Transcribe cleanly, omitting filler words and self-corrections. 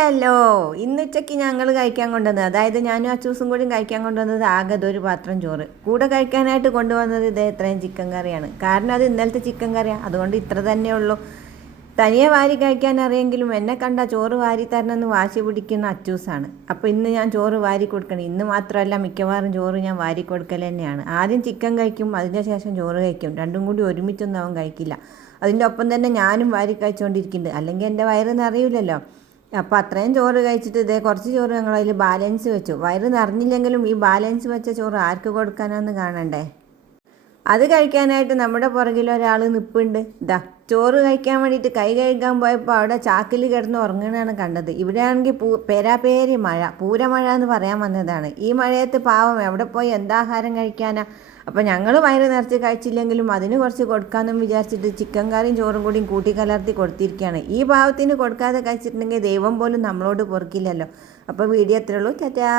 Hello, ഇന്ന് ഉച്ചയ്ക്ക് ഞങ്ങൾ കഴിക്കാൻ കൊണ്ടുവന്നത്, അതായത് ഞാനും അച്ചൂസും കൂടി കഴിക്കാൻ കൊണ്ടുവന്നത് ആകെ ഒരു പാത്രം ചോറ്. കൂടെ കഴിക്കാനായിട്ട് കൊണ്ടുവന്നത് ഇതേ ഇത്രയും ചിക്കൻ കറിയാണ്. കാരണം അത് ഇന്നലത്തെ ചിക്കൻ കറിയാണ്, അതുകൊണ്ട് ഇത്ര തന്നെ ഉള്ളൂ. തനിയെ വാരി കഴിക്കാൻ അറിയെങ്കിലും എന്നെ കണ്ട ചോറ് വാരി തരണമെന്ന് വാശി പിടിക്കുന്ന അച്ചൂസാണ്. അപ്പോൾ ഇന്ന് ഞാൻ ചോറ് വാരി കൊടുക്കണം. ഇന്ന് മാത്രമല്ല, മിക്കവാറും ചോറ് ഞാൻ വാരി കൊടുക്കൽ തന്നെയാണ്. ആദ്യം ചിക്കൻ കഴിക്കും, അതിന് ശേഷം ചോറ് കഴിക്കും. രണ്ടും കൂടി ഒരുമിച്ചൊന്നും അവൻ കഴിക്കില്ല. അതിൻ്റെ ഒപ്പം തന്നെ ഞാനും വാരി കഴിച്ചുകൊണ്ടിരിക്കുന്നുണ്ട്, അല്ലെങ്കിൽ എൻ്റെ വയറ് നിറയില്ലല്ലോ. അപ്പോൾ അത്രയും ചോറ് കഴിച്ചിട്ട് ഇതേ കുറച്ച് ചോറ് ഞങ്ങളതിൽ ബാലൻസ് വെച്ചു. വയറ് നിറഞ്ഞില്ലെങ്കിലും ഈ ബാലൻസ് വെച്ച ചോറ് ആർക്ക് കൊടുക്കാനാന്ന് കാണണ്ടേ. അത് കഴിക്കാനായിട്ട് നമ്മുടെ പുറകിൽ ഒരാൾ നിൽപ്പുണ്ട്. ഇതാ ചോറ് കഴിക്കാൻ വേണ്ടിയിട്ട് കൈ കഴുകാൻ പോയപ്പോൾ അവിടെ ചാക്കിൽ കിടന്ന് ഉറങ്ങണതാണ് കണ്ടത്. ഇവിടെയാണെങ്കിൽ പേരാപേരി മഴ, പൂരമഴ എന്ന് പറയാൻ വന്നതാണ്. ഈ മഴയത്ത് പാവം എവിടെ പോയി എന്താഹാരം കഴിക്കാനാ. അപ്പോൾ ഞങ്ങൾ വയറ് നിറച്ച് കഴിച്ചില്ലെങ്കിലും അതിന് കുറച്ച് കൊടുക്കാമെന്നും വിചാരിച്ചിട്ട് ചിക്കൻ കറിയും ചോറും കൂടിയും കൂട്ടിക്കലർത്തി കൊടുത്തിരിക്കുകയാണ്. ഈ പാവത്തിന് കൊടുക്കാതെ കഴിച്ചിട്ടുണ്ടെങ്കിൽ ദൈവം പോലും നമ്മളോട് പൊറുക്കില്ലല്ലോ. അപ്പോൾ വീഡിയോ എത്രയുള്ളൂ. ടാറ്റാ.